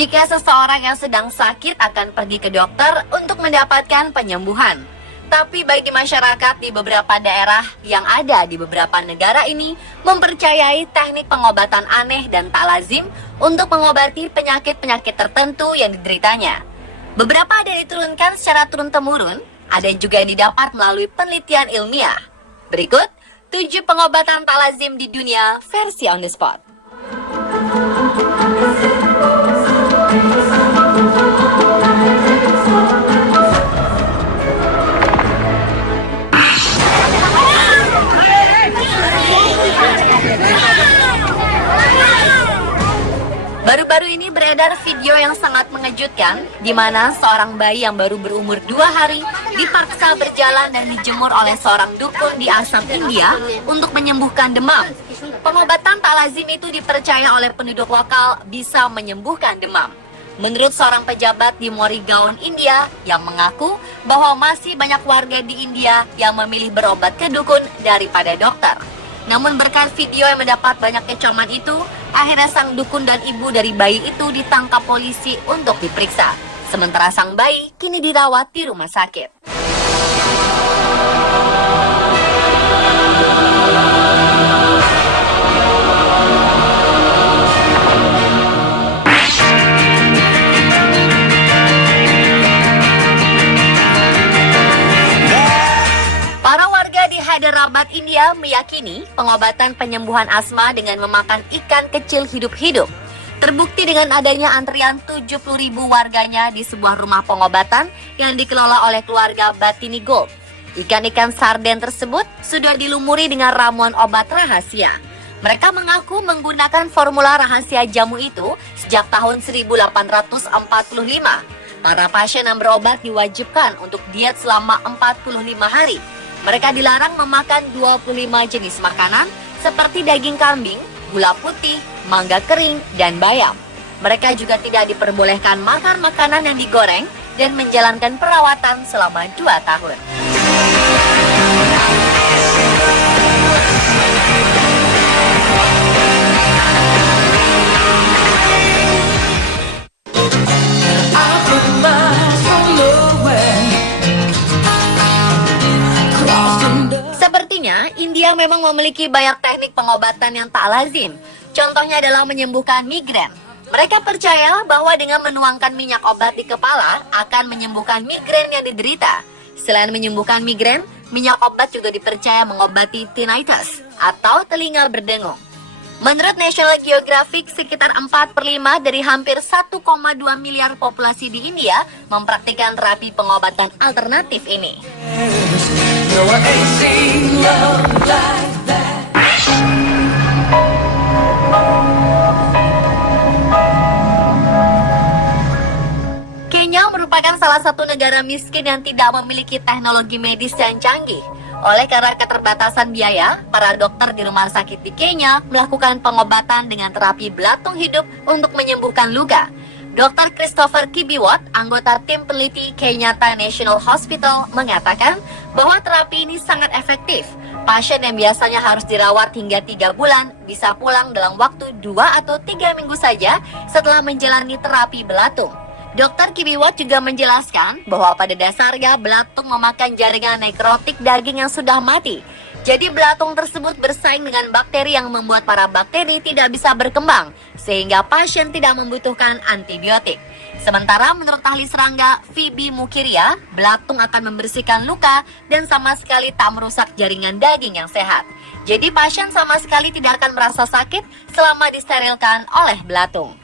jika seseorang yang sedang sakit akan pergi ke dokter untuk mendapatkan penyembuhan. Tapi bagi masyarakat di beberapa daerah yang ada di beberapa negara ini mempercayai teknik pengobatan aneh dan tak lazim untuk mengobati penyakit-penyakit tertentu yang dideritanya. Beberapa ada yang diturunkan secara turun-temurun, ada juga yang didapat melalui penelitian ilmiah. Berikut 7 pengobatan tak lazim di dunia versi on the spot. Baru-baru ini beredar video yang sangat mengejutkan, di mana seorang bayi yang baru berumur 2 hari dipaksa berjalan dan dijemur oleh seorang dukun di Assam, India untuk menyembuhkan demam. Pengobatan tak lazim itu dipercaya oleh penduduk lokal bisa menyembuhkan demam. Menurut seorang pejabat di Morigaon, India, yang mengaku bahwa masih banyak warga di India yang memilih berobat ke dukun daripada dokter. Namun berkat video yang mendapat banyak kecaman itu, akhirnya sang dukun dan ibu dari bayi itu ditangkap polisi untuk diperiksa. Sementara sang bayi kini dirawat di rumah sakit. Hyderabad, India meyakini pengobatan penyembuhan asma dengan memakan ikan kecil hidup-hidup. Terbukti dengan adanya antrian 70.000 warganya di sebuah rumah pengobatan yang dikelola oleh keluarga Batini Gold. Ikan-ikan sarden tersebut sudah dilumuri dengan ramuan obat rahasia. Mereka mengaku menggunakan formula rahasia jamu itu sejak tahun 1845. Para pasien yang berobat diwajibkan untuk diet selama 45 hari. Mereka dilarang memakan 25 jenis makanan seperti daging kambing, gula putih, mangga kering, dan bayam. Mereka juga tidak diperbolehkan makan makanan yang digoreng dan menjalankan perawatan selama 2 tahun. India memang memiliki banyak teknik pengobatan yang tak lazim. Contohnya adalah menyembuhkan migrain. Mereka percaya bahwa dengan menuangkan minyak obat di kepala akan menyembuhkan migrain yang diderita. Selain menyembuhkan migrain, minyak obat juga dipercaya mengobati tinnitus atau telinga berdengung. Menurut National Geographic, sekitar 4/5 dari hampir 1,2 miliar populasi di India mempraktikkan terapi pengobatan alternatif ini. Kenya merupakan salah satu negara miskin yang tidak memiliki teknologi medis yang canggih. Oleh karena keterbatasan biaya, para dokter di rumah sakit di Kenya melakukan pengobatan dengan terapi belatung hidup untuk menyembuhkan luka. Dr. Christopher Kibiwot, anggota tim peneliti Kenyatta National Hospital, mengatakan bahwa terapi ini sangat efektif. Pasien yang biasanya harus dirawat hingga 3 bulan bisa pulang dalam waktu 2 atau 3 minggu saja setelah menjalani terapi belatung. Dr. Kibiwot juga menjelaskan bahwa pada dasarnya belatung memakan jaringan nekrotik daging yang sudah mati. Jadi belatung tersebut bersaing dengan bakteri yang membuat para bakteri tidak bisa berkembang, sehingga pasien tidak membutuhkan antibiotik. Sementara menurut ahli serangga Phoebe Mukiria, belatung akan membersihkan luka dan sama sekali tak merusak jaringan daging yang sehat. Jadi pasien sama sekali tidak akan merasa sakit selama disterilkan oleh belatung.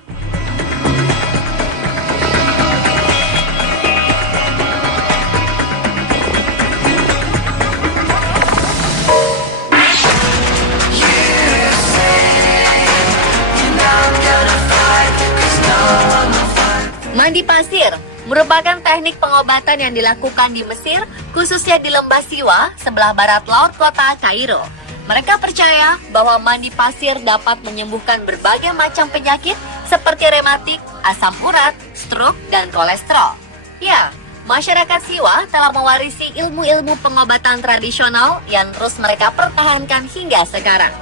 Mandi pasir merupakan teknik pengobatan yang dilakukan di Mesir, khususnya di Lembah Siwa, sebelah barat laut kota Kairo. Mereka percaya bahwa mandi pasir dapat menyembuhkan berbagai macam penyakit seperti rematik, asam urat, stroke, dan kolesterol. Ya, masyarakat Siwa telah mewarisi ilmu-ilmu pengobatan tradisional yang terus mereka pertahankan hingga sekarang.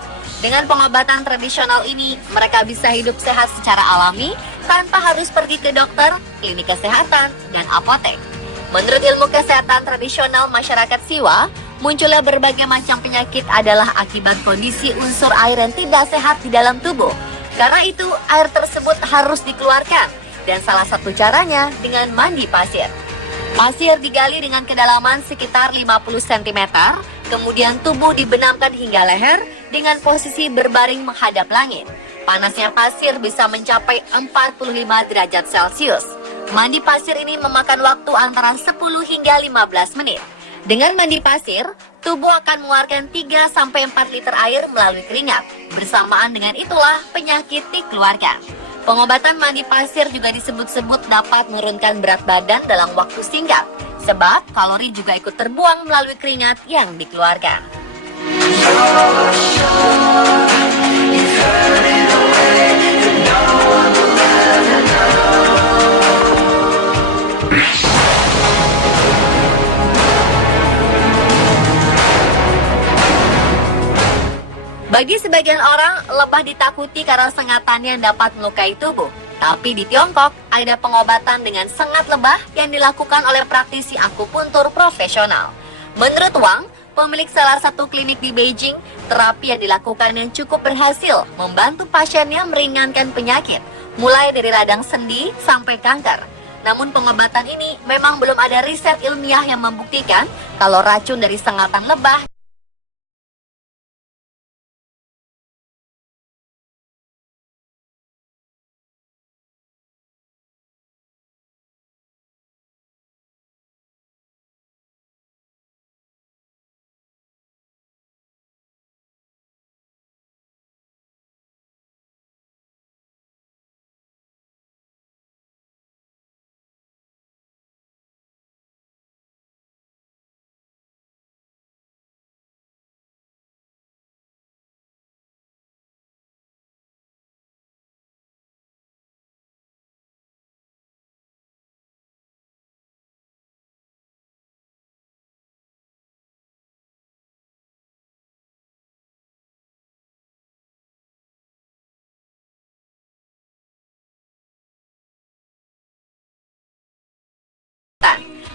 Dengan pengobatan tradisional ini, mereka bisa hidup sehat secara alami tanpa harus pergi ke dokter, klinik kesehatan, dan apotek. Menurut ilmu kesehatan tradisional masyarakat Siwa, munculnya berbagai macam penyakit adalah akibat kondisi unsur air yang tidak sehat di dalam tubuh. Karena itu, air tersebut harus dikeluarkan, dan salah satu caranya dengan mandi pasir. Pasir digali dengan kedalaman sekitar 50 cm, kemudian tubuh dibenamkan hingga leher dengan posisi berbaring menghadap langit. Panasnya pasir bisa mencapai 45 derajat Celcius. Mandi pasir ini memakan waktu antara 10 hingga 15 menit. Dengan mandi pasir, tubuh akan mengeluarkan 3-4 liter air melalui keringat. Bersamaan dengan itulah penyakit dikeluarkan. Pengobatan mandi pasir juga disebut-sebut dapat menurunkan berat badan dalam waktu singkat, sebab kalori juga ikut terbuang melalui keringat yang dikeluarkan. Bagi sebagian orang, lebah ditakuti karena sengatannya dapat melukai tubuh. Tapi di Tiongkok, ada pengobatan dengan sengat lebah yang dilakukan oleh praktisi akupuntur profesional. Menurut Wang, pemilik salah satu klinik di Beijing, terapi yang dilakukan yang cukup berhasil membantu pasiennya meringankan penyakit, mulai dari radang sendi sampai kanker. Namun pengobatan ini memang belum ada riset ilmiah yang membuktikan kalau racun dari sengatan lebah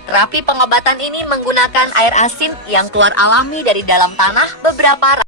Terapi pengobatan ini menggunakan air asin yang keluar alami dari dalam tanah beberapa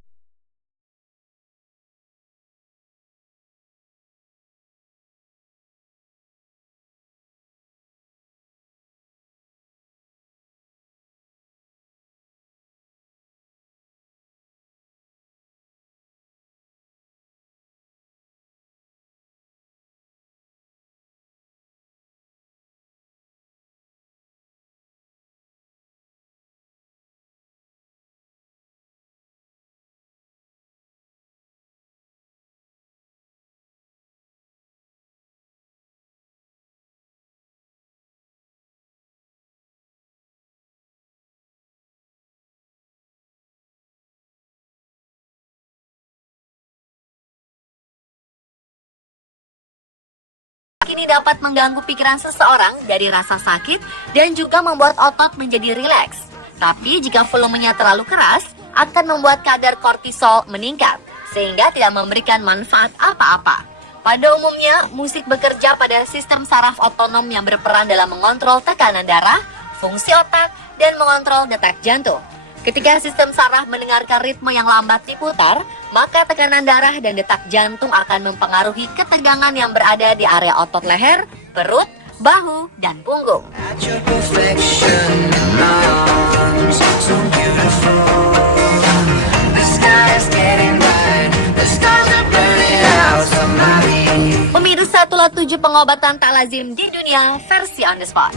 ini dapat mengganggu pikiran seseorang dari rasa sakit dan juga membuat otot menjadi rileks. Tapi jika volumenya terlalu keras, akan membuat kadar kortisol meningkat, sehingga tidak memberikan manfaat apa-apa. Pada umumnya, musik bekerja pada sistem saraf otonom yang berperan dalam mengontrol tekanan darah, fungsi otak, dan mengontrol detak jantung. Ketika sistem saraf mendengarkan ritme yang lambat diputar, maka tekanan darah dan detak jantung akan mempengaruhi ketegangan yang berada di area otot leher, perut, bahu, dan punggung. Pemirsa, itulah 7 pengobatan tak lazim di dunia versi on the spot.